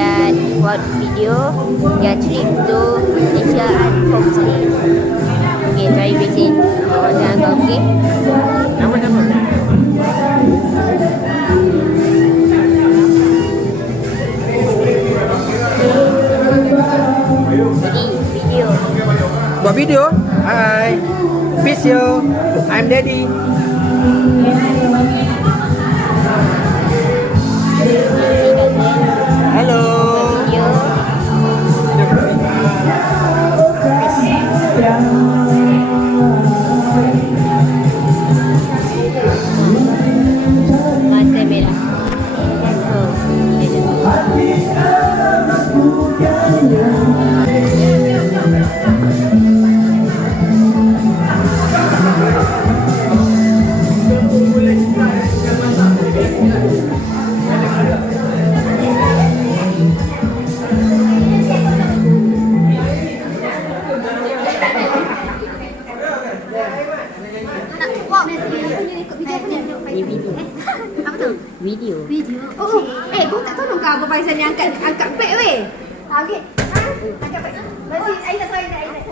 lihat buat video dia trip to Malaysia and homestay. Okay, try visit orang jangan kau, okay? Nama siapa? Video. Buat video? Hi. Peace yo. I'm Daddy. Hello. Video. Mata merah. Ni video. Apa tu? Video. Video. Oh, kau tak tolong kau Abang Faizal ni angkat beg weh. Okey. Angkat beg. Bagi Aizat try ni Aizat.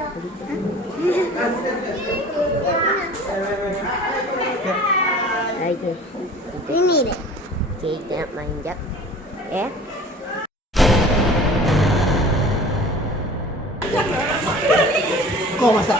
Hai ke? Ini deh. Okay, kita nak main jap. Eh? Kau masak.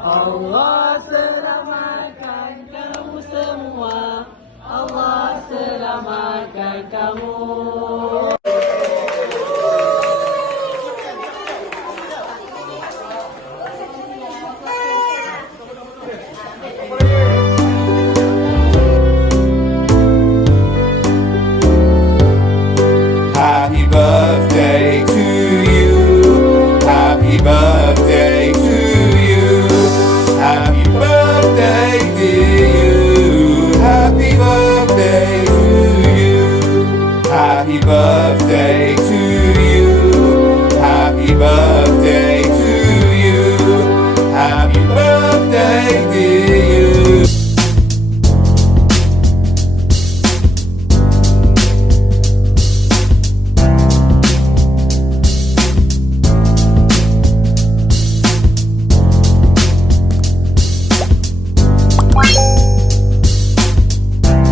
Allah selamatkan kamu semua. Allah selamatkan kamu.